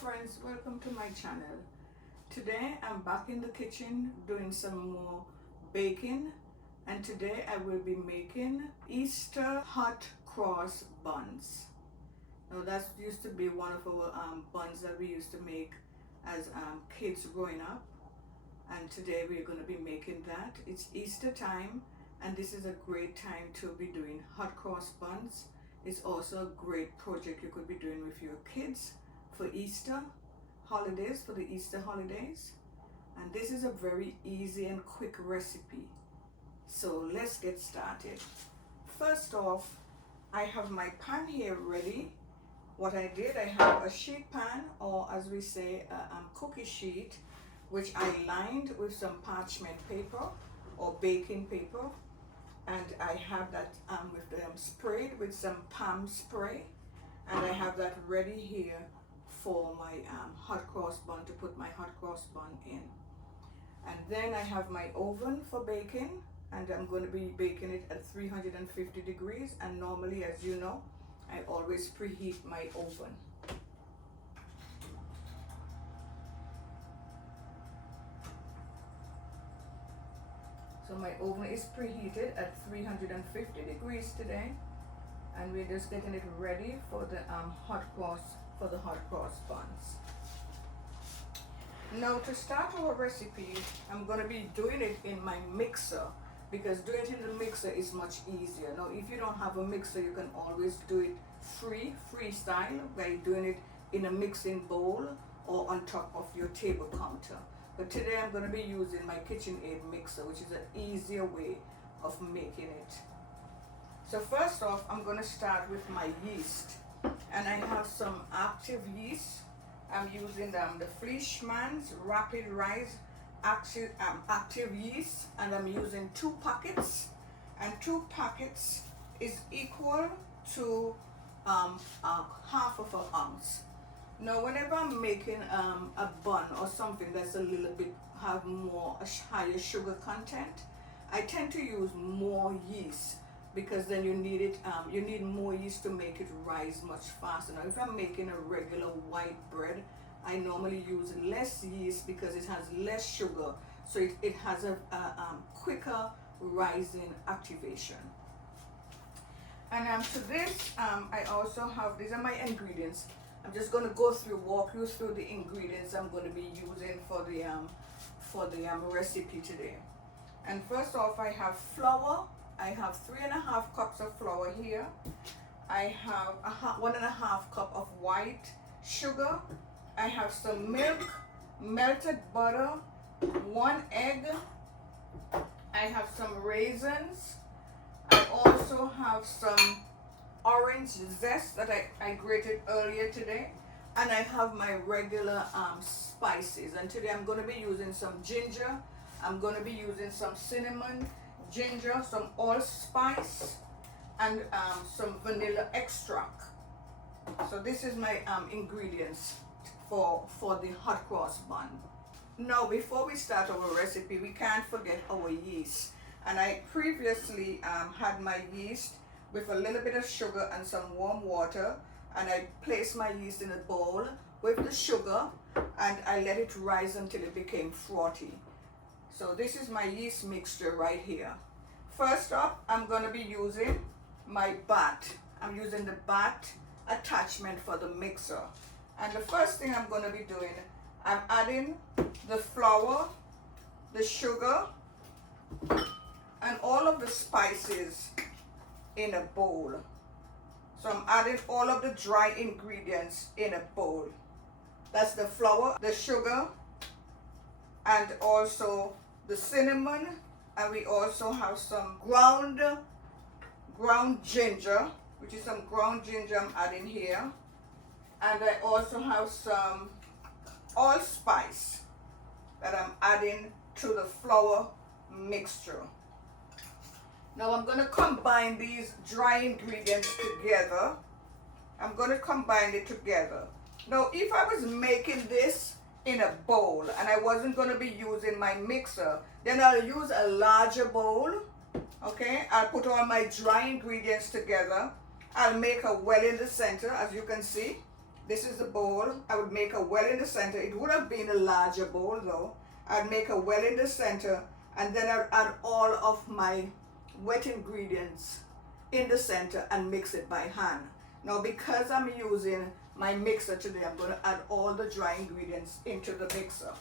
friends, welcome to my channel. Today I'm back in the kitchen doing some more baking, and today I will be making Easter hot cross buns. Now that used to be one of our buns that we used to make as kids growing up, and today we're going to be making that. It's Easter time and this is a great time to be doing hot cross buns. It's also a great project you could be doing with your kids for Easter holidays, for the Easter holidays. And this is a very easy and quick recipe. So let's get started. First off, I have my pan here ready. What I did, I have a sheet pan, or as we say, a cookie sheet, which I lined with some parchment paper or baking paper. And I have that with them sprayed with some palm spray, and I have that ready here for my hot cross bun, to put my hot cross bun in. And then I have my oven for baking, and I'm going to be baking it at 350 degrees, and normally, as you know, I always preheat my oven. So my oven is preheated at 350 degrees today, and we're just getting it ready for the hot cross buns. Now to start our recipe, I'm going to be doing it in my mixer, because doing it in the mixer is much easier. Now if you don't have a mixer, you can always do it freestyle by doing it in a mixing bowl or on top of your table counter. But today I'm going to be using my KitchenAid mixer, which is an easier way of making it. So first off, I'm going to start with my yeast, and I have some active yeast. I'm using the Fleischmann's Rapid Rise active yeast, and I'm using 2 packets, and 2 packets is equal to half of an ounce. Now whenever I'm making a bun or something that's a little bit have a higher sugar content, I tend to use more yeast, because then you need more yeast to make it rise much faster. Now if I'm making a regular white bread, I normally use less yeast because it has less sugar, so it has a quicker rising activation. And to this, I also have, these are my ingredients. I'm just going to walk you through the ingredients I'm going to be using for the recipe today. And first off, I have flour. I have 3.5 cups of flour here. I have 1.5 cup of white sugar. I have some milk, melted butter, 1 egg. I have some raisins. I also have some orange zest that I grated earlier today, and I have my regular spices. And today I'm going to be using some ginger, I'm going to be using some cinnamon, ginger, some allspice, and some vanilla extract. So this is my ingredients for the hot cross bun. Now before we start our recipe, we can't forget our yeast, and I previously had my yeast with a little bit of sugar and some warm water, and I placed my yeast in a bowl with the sugar, and I let it rise until it became frothy. So this is my yeast mixture right here. First up, I'm going to be using my bat. I'm using the bat attachment for the mixer. And the first thing I'm going to be doing, I'm adding the flour, the sugar, and all of the spices in a bowl. So I'm adding all of the dry ingredients in a bowl. That's the flour, the sugar, and also the cinnamon, and we also have some ground ginger, which is some ground ginger I'm adding here. And I also have some allspice that I'm adding to the flour mixture. Now I'm going to combine these dry ingredients together. I'm going to combine it together. Now if I was making this in a bowl and I wasn't going to be using my mixer, then I'll use a larger bowl. Okay, I'll put all my dry ingredients together. I'll make a well in the center, as you can see. This is the bowl. I would make a well in the center. It would have been a larger bowl though. I'd make a well in the center, and then I'd add all of my wet ingredients in the center and mix it by hand. Now because I'm using my mixer today, I'm going to add all the dry ingredients into the mixer.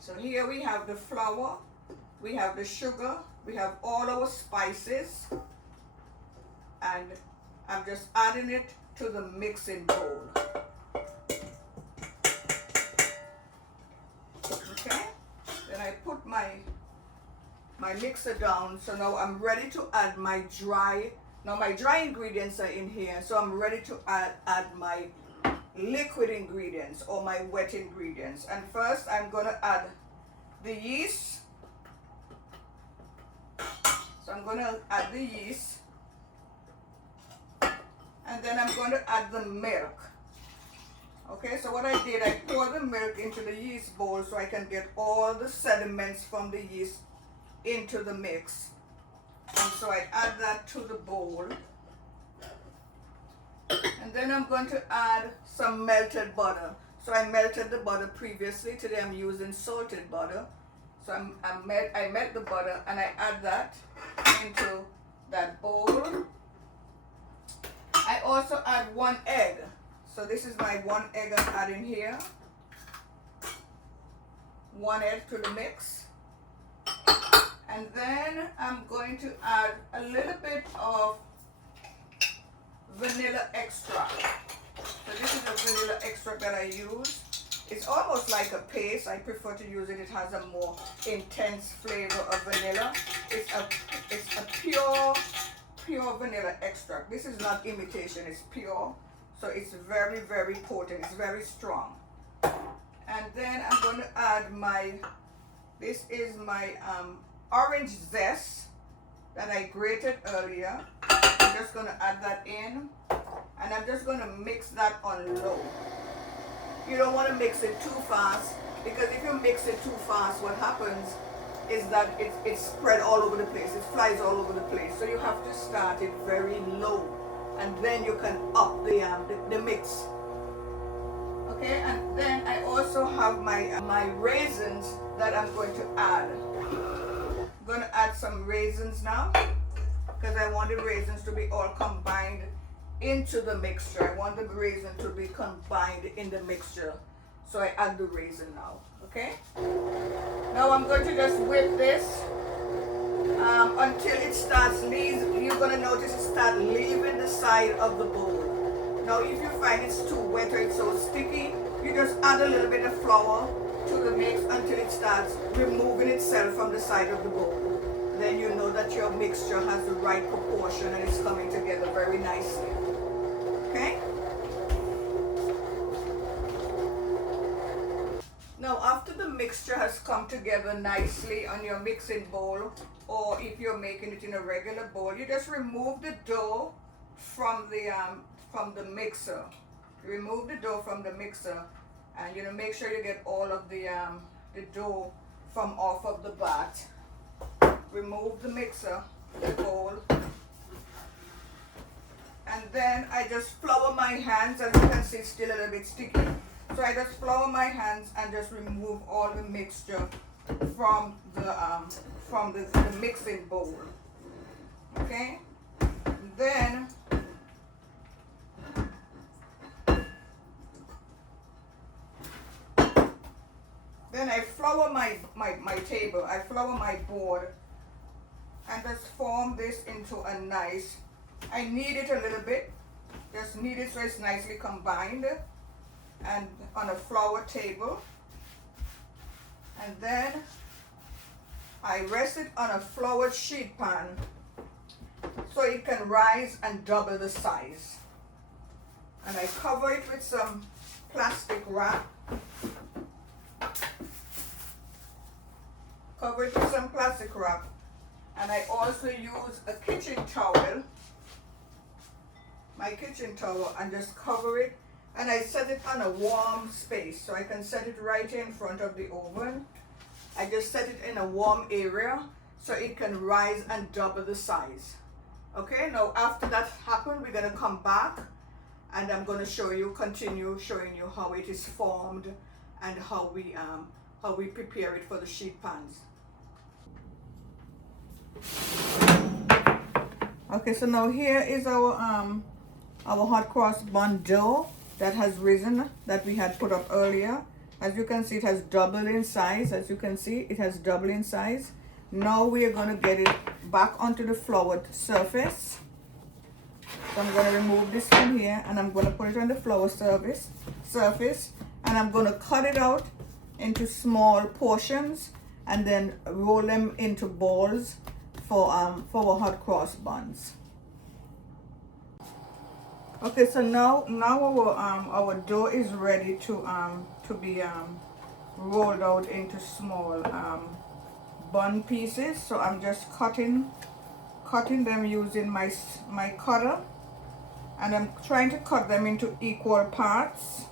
So here we have the flour, we have the sugar, we have all our spices, and I'm just adding it to the mixing bowl. Okay, then I put my mixer down. So now I'm ready to add my dry, now my dry ingredients are in here, so I'm ready to add my liquid ingredients or my wet ingredients. And first I'm going to add the yeast. So I'm going to add the yeast, and then I'm going to add the milk. Okay, so what I did, I poured the milk into the yeast bowl so I can get all the sediments from the yeast into the mix. And so I add that to the bowl. And then I'm going to add some melted butter. So I melted the butter previously. Today I'm using salted butter. So I melt the butter and I add that into that bowl. I also add 1 egg. So this is my 1 egg I'm adding here. 1 egg to the mix. And then I'm going to add a little bit of vanilla extract. So this is the vanilla extract that I use. It's almost like a paste. I prefer to use it. It has a more intense flavor of vanilla. It's a pure vanilla extract. This is not imitation, it's pure. So it's very, very potent. It's very strong. And then I'm going to add this is my orange zest that I grated earlier. I'm just going to add that in, and I'm just going to mix that on low. You don't want to mix it too fast, because if you mix it too fast, what happens is that it's spread all over the place. It flies all over the place. So you have to start it very low, and then you can up the mix. Okay, and then I also have my raisins that I'm going to add. I'm going to add some raisins now, because I want the raisins to be all combined into the mixture. I want the raisin to be combined in the mixture. So I add the raisin now. Okay? Now I'm going to just whip this until it starts leaving. You're going to notice it start leaving the side of the bowl. Now if you find it's too wet or it's so sticky, you just add a little bit of flour to the mix until it starts removing itself from the side of the bowl. Then you know that your mixture has the right proportion and it's coming together very nicely. Okay? Now after the mixture has come together nicely on your mixing bowl, or if you're making it in a regular bowl, you just remove the dough from the mixer. You remove the dough from the mixer, and make sure you get all of the dough from off of the bat. Remove the mixer, the bowl, and then I just flour my hands. As you can see, it's still a little bit sticky. So I just flour my hands and just remove all the mixture from the mixing bowl. Okay? Then I flour my table. I flour my board and just form this into a nice, I knead it a little bit, just knead it so it's nicely combined and on a flour table. And then I rest it on a floured sheet pan so it can rise and double the size. And I cover it with some plastic wrap. Cover it with some plastic wrap. And I also use a kitchen towel, my kitchen towel, and just cover it. And I set it on a warm space, so I can set it right in front of the oven. I just set it in a warm area so it can rise and double the size. Okay, now after that happened, we're gonna come back and I'm gonna continue showing you how it is formed and how we prepare it for the sheet pans. Okay, so now here is our hot cross bun dough that has risen, that we had put up earlier. As you can see, it has doubled in size. As you can see, it has doubled in size. Now we are going to get it back onto the floured surface. So I'm going to remove this from here and I'm going to put it on the flour surface and I'm going to cut it out into small portions and then roll them into balls for our hot cross buns. Okay, so now our dough is ready to be rolled out into small bun pieces. So I'm just cutting them using my cutter, and I'm trying to cut them into equal parts.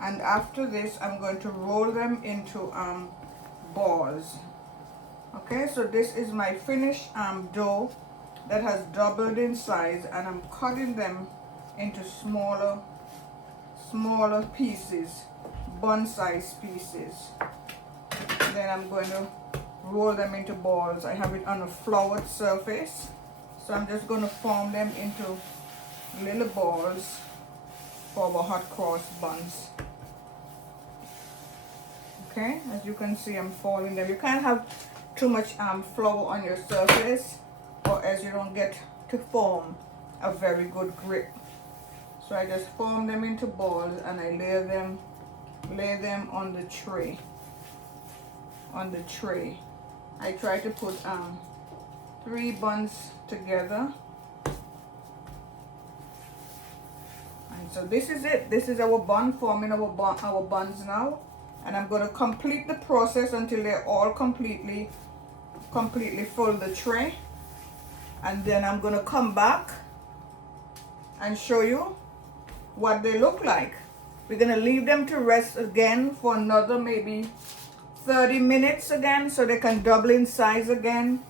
And after this, I'm going to roll them into balls. Okay, so this is my finished dough that has doubled in size, and I'm cutting them into smaller pieces, bun size pieces. Then I'm going to roll them into balls. I have it on a floured surface, so I'm just going to form them into little balls for our hot cross buns. Okay, as you can see, I'm folding them. You can't have too much flour on your surface, or else you don't get to form a very good grip. So I just form them into balls and I lay them on the tray. I try to put 3 buns together. And so this is it. This is our bun, forming our buns now. And I'm going to complete the process until they're all completely full the tray. And then I'm going to come back and show you what they look like. We're going to leave them to rest again for another maybe 30 minutes again, so they can double in size again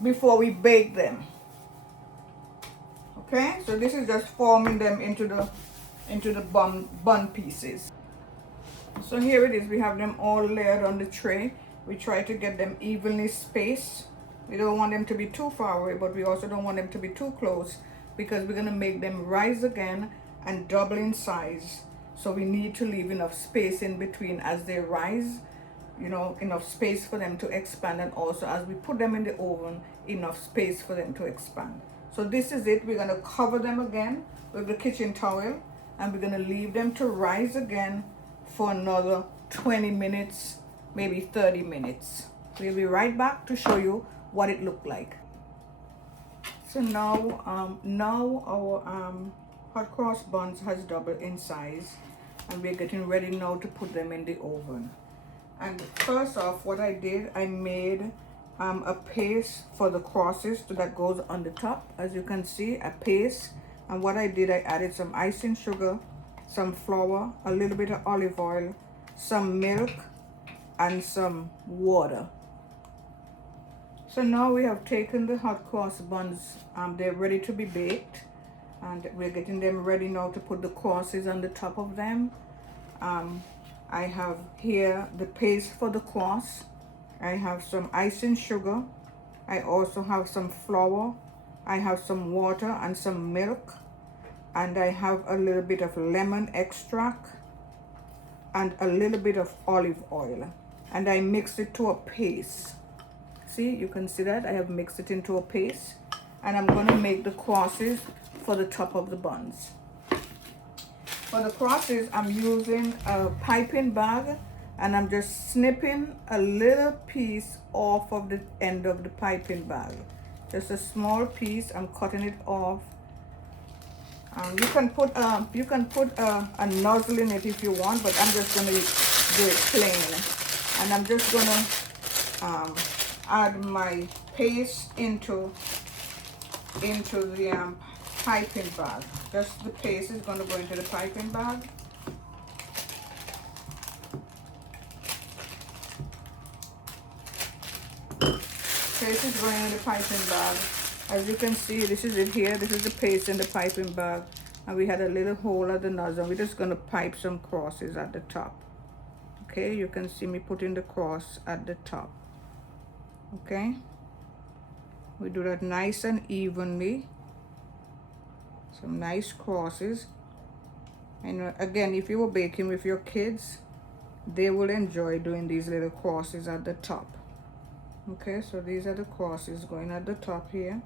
before we bake them. Okay, so this is just forming them into the bun pieces. So here it is. We have them all layered on the tray. We try to get them evenly spaced. We don't want them to be too far away, but we also don't want them to be too close, because we're going to make them rise again and double in size. So we need to leave enough space in between as they rise, you know, enough space for them to expand, and also as we put them in the oven, enough space for them to expand. So this is it. We're going to cover them again with the kitchen towel, and we're going to leave them to rise again for another 20 minutes, maybe 30 minutes. We'll be right back to show you what it looked like. So now our hot cross buns has doubled in size, and we're getting ready now to put them in the oven. And first off, what I did, I made a paste for the crosses that goes on the top. As you can see, a paste. And what I did, I added some icing sugar, some flour, a little bit of olive oil, some milk, and some water. So now we have taken the hot cross buns, they're ready to be baked, and we're getting them ready now to put the crosses on the top of them. I have here the paste for the cross. I have some icing sugar. I also have some flour. I have some water and some milk. And I have a little bit of lemon extract and a little bit of olive oil. And I mix it to a paste. See, you can see that I have mixed it into a paste, and I'm going to make the crosses for the top of the buns. For the crosses, I'm using a piping bag, and I'm just snipping a little piece off of the end of the piping bag. Just a small piece. I'm cutting it off. You can put a nozzle in it if you want, but I'm just going to do it plain. And I'm just going to add my paste into the piping bag. Just the paste is going to go into the piping bag. Paste is going in the piping bag, As you can see, this is it here. This is the paste in the piping bag. And we had a little hole at the nozzle. We're just gonna pipe some crosses at the top. Okay, you can see me putting the cross at the top. Okay, we do that nice and evenly. Some nice crosses. And again, if you were baking with your kids, they will enjoy doing these little crosses at the top. Okay, so these are the crosses going at the top here.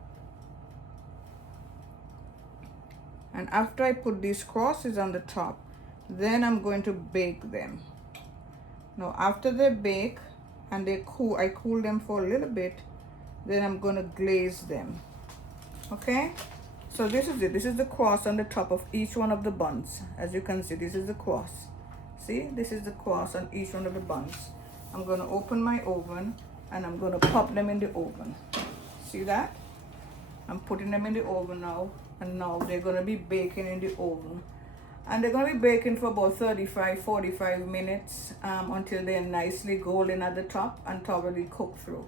And after I put these crosses on the top, then I'm going to bake them. Now after they bake and they cool, I cool them for a little bit, then I'm going to glaze them. Okay, so this is it. This is the cross on the top of each one of the buns. As you can see, this is the cross. See, this is the cross on each one of the buns. I'm going to open my oven and I'm going to pop them in the oven. See that? I'm putting them in the oven now, and now they're going to be baking in the oven. And they're going to be baking for about 35-45 minutes until they're nicely golden at the top and thoroughly cooked through.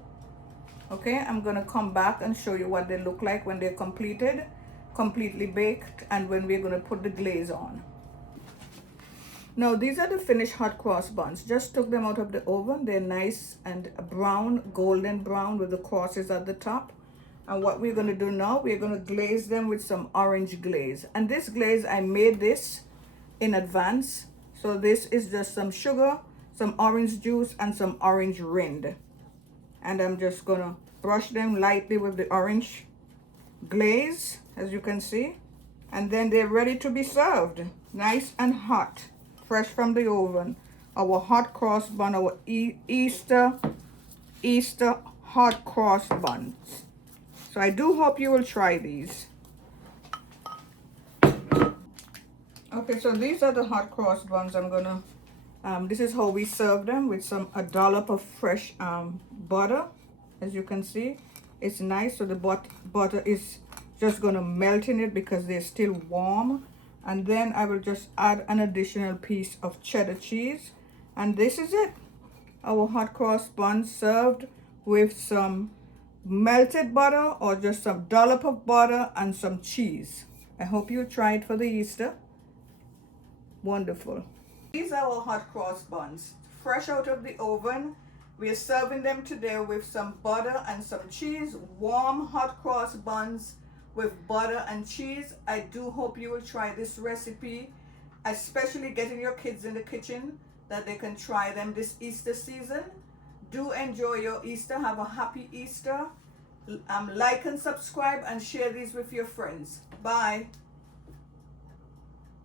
Okay, I'm going to come back and show you what they look like when they're completely baked, and when we're going to put the glaze on. Now these are the finished hot cross buns. Just took them out of the oven. They're nice and brown, golden brown with the crosses at the top. And what we're going to do now, we're going to glaze them with some orange glaze. And this glaze, I made this in advance. So this is just some sugar, some orange juice, and some orange rind. And I'm just going to brush them lightly with the orange glaze, as you can see. And then they're ready to be served. Nice and hot, fresh from the oven. Our hot cross bun, our Easter hot cross buns. So I do hope you will try these. Okay, so these are the hot cross buns. I'm gonna, this is how we serve them, with a dollop of fresh butter. As you can see, it's nice. So the butter is just gonna melt in it because they're still warm. And then I will just add an additional piece of cheddar cheese. And this is it. Our hot cross buns served with some melted butter or just some dollop of butter and some cheese. I hope you try it for the Easter. Wonderful. These are our hot cross buns, fresh out of the oven. We are serving them today with some butter and some cheese. Warm hot cross buns with butter and cheese. I do hope you will try this recipe, especially getting your kids in the kitchen, that they can try them this Easter season. Do enjoy your Easter. Have a happy Easter. Like and subscribe and share these with your friends. Bye.